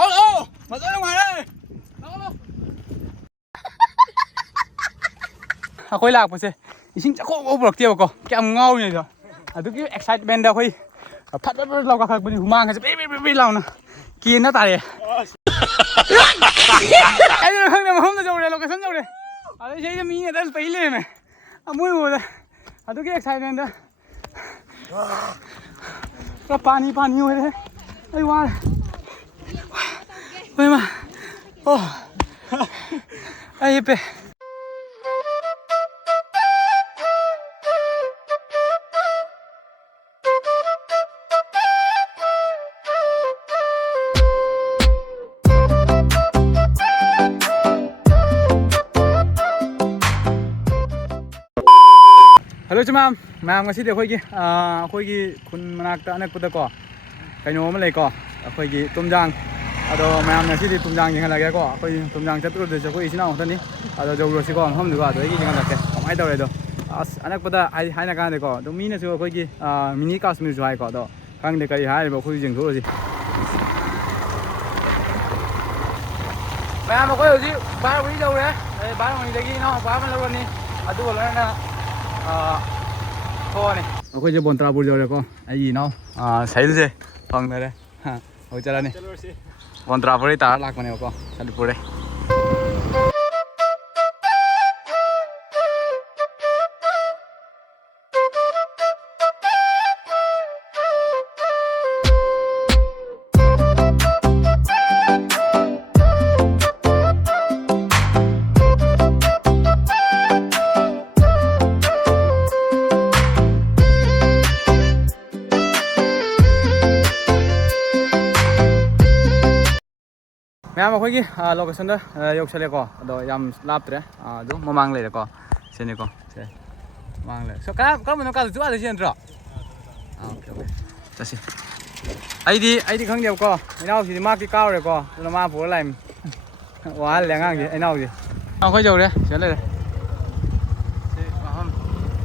Lỗ mà tới ngoài đây. Khôi lạc một xe. Chính chắc không bực tiêu cô. Cái ông ngâu này rồi. Tôi cái excitement đâu khôi. Phát rất lâu cả bên hùng mang cái bị lòng nè. Kia nó tài. Anh không làm không đâu rồi, lo cái sân đâu rồi. Đấy thấy mình đã thấy lên này. Mũi mùi rồi. Tôi cái excitement đó. Cái pani như thế. Ây qua. Vậy mà. Ô. Ai pe. Hello ma'am, ma'am ngasi de khoi gi khun manak ta anak puta ko kaino ma lei ko khoi gi tumjang ado ma'am ngasi de tumjang yang la ga ko khoi tumjang chatru de khoi isina on tani ado jogro si ko hom de ko ado gi jang la ke kamai taw le do anak puta hai na ka de ko do mi na su khoi gi mini kashmir jo hai ko do kang de kai hai bo khoi jing tho ji ma'am ko yo ji ba wi đâu đấy ba ngi de gi no ba ma lo ni adu lo na thôi này, tôi chỉ buồn trà bùi rồi cô, ai gì nào, thấy chưa, phong này đấy, hồi chơi này, buồn trà bùi ta lạc vào này cô, chơi bùi đây. Mẹ mà khôi cái location đó yok chale ko do yam lap tre do mamang le ko se ne ko se mang le so ka mo ka chu a le chen ro okay okay ta si ai đi khang deu ko ai nau si ma ki cao rồi ko nó ma phổ lại quá lẹ ngang gì ai nau gì khôi dầu đấy chén đây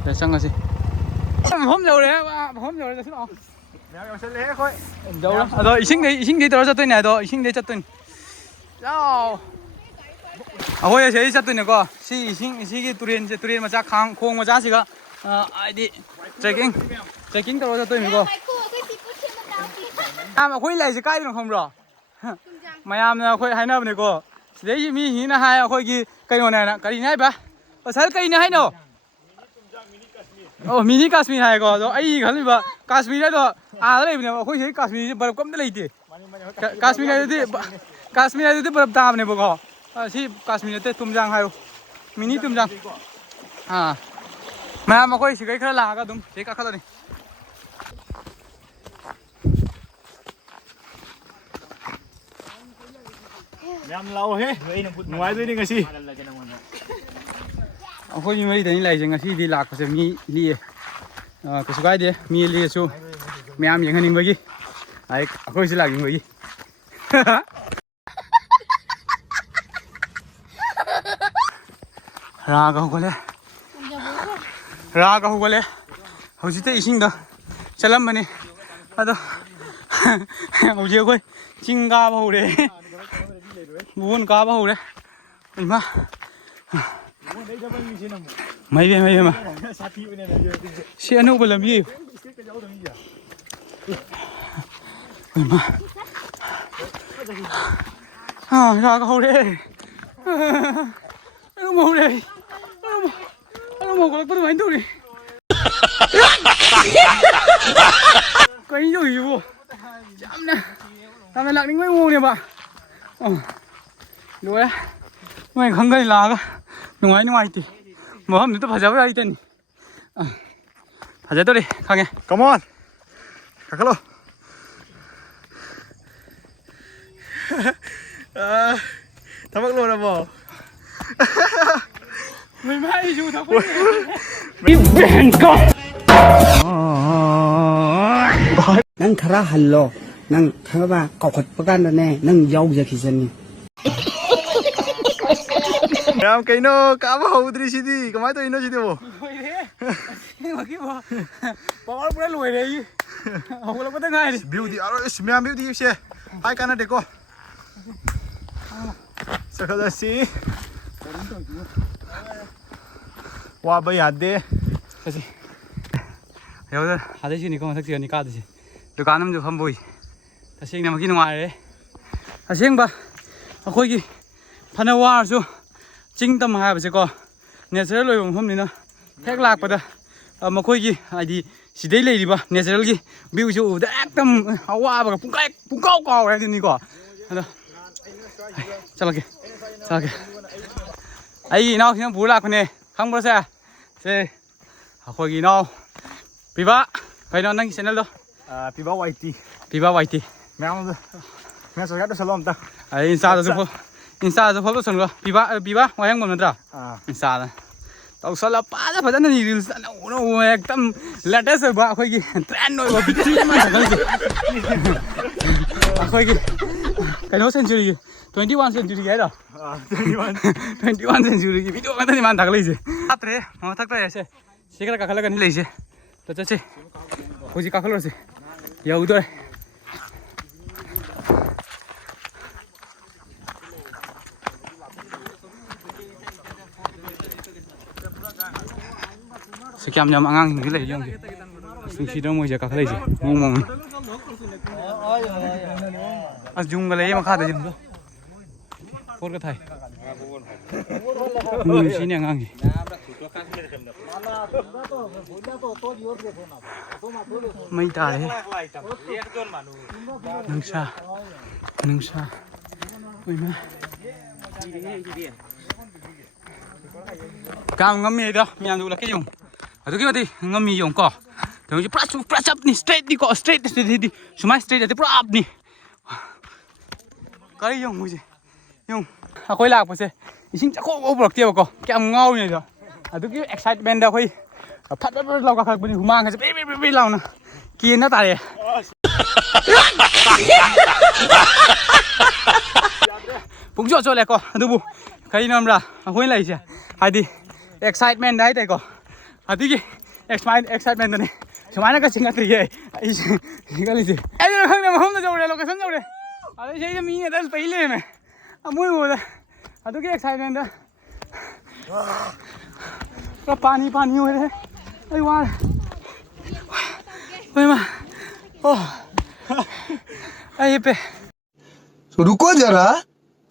để sang cái gì hôm dầu đấy là thế nào mẹ dầu chén lé khôi dầu đó rồi sinh đi tôi cho tôi này rồi sinh đi cho tôi Đâu. Hồi giờ sẽ tụi nó si cái tụi mà chắc khang khong mà chắc gì cả ai đi trekking tao cho tụi mình mà khôi lại sẽ cái nó không rồi mày làm khôi hay nào này cô đấy mi hí là hai khôi cái này nè cái này ba sao cái này hay nào mini Kashmir hay cô rồi ai cái này ba Kashmir đấy rồi đấy này khôi thấy Kashmir bờ cấm đấy đi Kashmir này thì Kashmir này thì bờ đàm này bờ si Kashmir này tumjang hay mini tumjang mà khôi chỉ cái khá là cái đúng thế cả khá là này làm lâu hết ngoài dưới đi ngay si khôi như mấy thế này là ngay đi lạc sẽ mi đi cái số cái đi mi đi số mẹ em những hình vậy ấy khôi sẽ lạc những vậy ra cái không có lẽ hồi chỉ thấy sinh đó chả lắm mà nè đó hồi chiều coi chinh cá bao đấy buôn cá bao đấy mà mấy bên mà xe nô làm gì mà ra câu đây nó màu đây nó màu có bánh đâu đi quay rồi vô chậm nè làm này lặng đến mấy ngu nè bạn rồi mày không gây là cái ngoài thì mà hôm nay tôi phải giáo với ai tên phải giáo tôi đi khang nghe come on hello thằng bác luôn là bỏ mày mai dù thằng đi bèn con nang khara hallo nang khaba kokot pakan ne nang yau ja khisan làm cái nó cá bầu đi xí đi cái máy tôi nó xí đi bộ nhưng mà cái bỏ nó lùi đấy không có cái thứ hai beauty à rồi mẹ beauty xe hai cái này để cô चखलसी Baba यादे kasi yauda hada si ni ko masak si ni ka si dukan am ju phambui tasing na maki nungai re aseng ba akhoi gi phana war su chingtam ha ba se ko natural loi phom ni na thek lak pa da makhoi gi adi sidai lei ri ba natural gi view ju da ekdam hawa ba pung kau re ni ko ada chalake ai nau sing bu lak ne khang ba se se akhoi gi nau piba kai non nang channel do piba whitey ma'am मैं सोचा तो सलाम था Insta जो photo सुन लो पिबा वहीं बोल नद्रा Insta तो सला पादा फजन नि रील्स नो एकदम लेटेस्ट बा अखोई की ट्रेंड हो बा बिची मा सकल से अखोई की कनो सेंचुरी 21 सेंचुरी है दा 21 सेंचुरी की वीडियो में मान थागलै से आत्रे म थाक्ता ऐसे सिगरा का खला गनि लैसे तो चचे खोजी का खलो से या उधर sekian jam angang gitu lah yang sih dong mau jaga kali sih ngomong as jung kali ya makanya jung tuh por ke thai sini angang mấy ta đấy nâng xa ôi má cam ngâm mì đó nhà dù là cái dùng ở cái gì ngâm mì dùng cỏ thường chỉ press up ni straight đi cỏ straight đi sumai straight thì press up ni cái dùng gì dùng à khôi lạc một xe chính chắc không bật tiêu cỏ cam ngâu này rồi à cái excitement đâu khôi phát rất lâu cả bên humang cái bị lâu nè kia nó tài bung cho lại cỏ đúng không cái năm ra khôi lại chứ hay đi excitement đấy đây cỏ à tí cái excitement này chúng nó có chính là gì cái gì ấy nó không nào không nó đâu đây location đâu đây à đây thấy mình người ta phải lên này à mũi mùa đây à tí cái excitement đó cái pani như thế ấy quá ôi mà ô ấy पे रुको जरा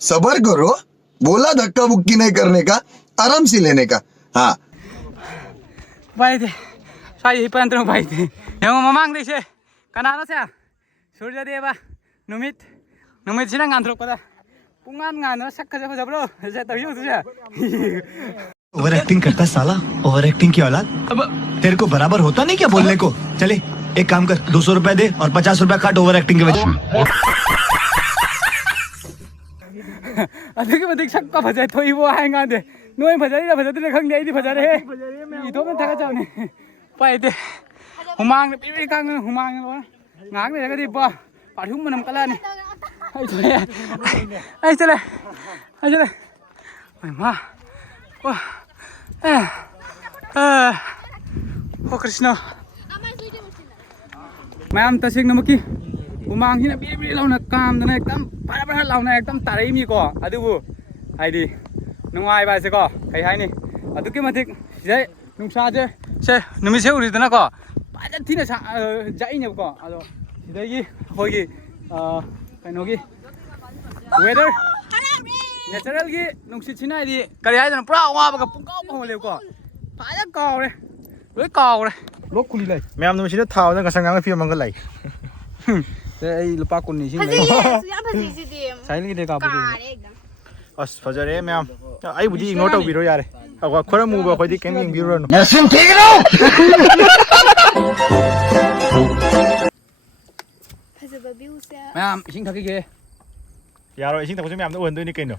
सबर करो बोला धक्का बुक्की नहीं करने का आराम से लेने का हाँ bay thì sai pan trong bay thì nhưng mà mang đi xe kanana xe surya deva numit sih ngan truk pada pungan ngan sak kaja bro saya tahu itu sih over acting करता साला over acting की औलाद अब तेरे को बराबर होता नहीं क्या बोलने को चले एक काम कर 200 रुपए दे और 50 रुपए काट ओवर एक्टिंग के वजह अरे के देख सकता भजा थोई वो आएगा दे नोई भजा दे खंग दे भजा रे इथो में थका जाने पाए दे हुमांग पीपी कांग हुमांग लो ngang này cái gì bơ पाठुम मनम कला ने ai chale oi ma oh Krishna मैम तसिंग नमकी उमांग हिना बिरि लाउना काम दना एकदम पारा लाउना एकदम तारै मी को अदुबु हाइदि नुंगाइ बासे को kai हाइनि अदुके मथिक जे नुंसा जे से नुमिसे उरिदना को पाजा थिना जाइने को अदो सिदागी होगी कइनोगी वेदर नेचुरल की नुंसी छिनाइ दि करि हाइदना पुरा वाबगा पुंकाउ होले को पाजा काउरे लोइ काउरे लोक खुली लै मैम तुम इसे थाव ना कसंगा में फिर मंगल लाई đây là ba con này xin lấy sai cái đây cả अस फजरे मैम आई बुद्धि इग्नोर तो बिरो यार अब खोरा मुबा खोदि केमिंग बिरो न नसिम ठीक नो फजबा व्यू से मैम इसिंग थकी के यार इसिंग तको मैम तो ओन दोनि कइनो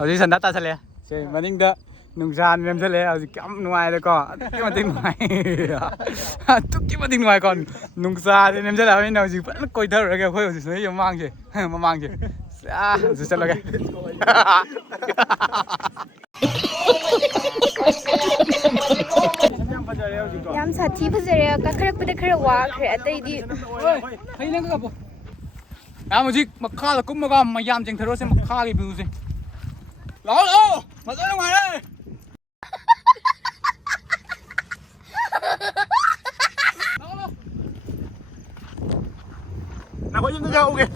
hꯧji sân đất ta sẽ lẽ chơi mà ninh đỡ nung sàn em sẽ lẽ hꯧji cắm ngoài đấy co cái mà tinh ngoài tức cái mà tinh ngoài còn nung sàn thì em sẽ làm bên nào gì vẫn coi thơ rồi kìa khơi houji sấy em mang gì mà mang gì rồi sẽ là cái Yam sathi phazare ka khara pada khara wa khara atai di thấy lên cái bộ à mà gì mà kha là cũng mà gom mà yam chừng thơ xem mà kha cái view gì lỗ mà tới ngoài đây nào có những cái dâu kìa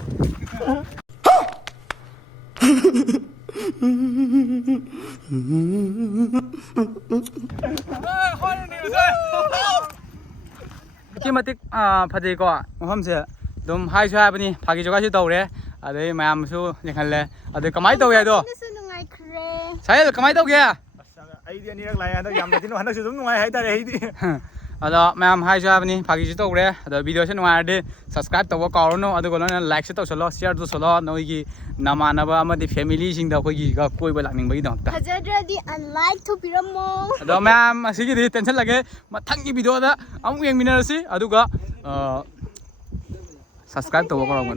cái mà tiếc phát gì có hôm sẽ đúng hai số hai bên đi phát cái chỗ cái tàu đấy ở đây mà em số những hành lệ ở đây có máy tàu vậy đó nasu nungai khre sai là có máy tàu kìa ai đi anh lại anh yam thì nó hắn nó sử dụng ngoài hay ta đây đi đó mà em hai số hai bên đi phát cái chỗ tàu đấy ở video sẽ ngoài đây subscribe tàu có nó ở đây có nó like sẽ tàu solo share tàu solo nói gì nằm ăn mà đi family sinh đâu có gì có coi bài lạc những bài đó phazare di unlike to piramo đó mà em xí cái gì tension lagi mà thằng cái video đó ông yên mình là xí ở đâu có subscribe tàu có rồi mà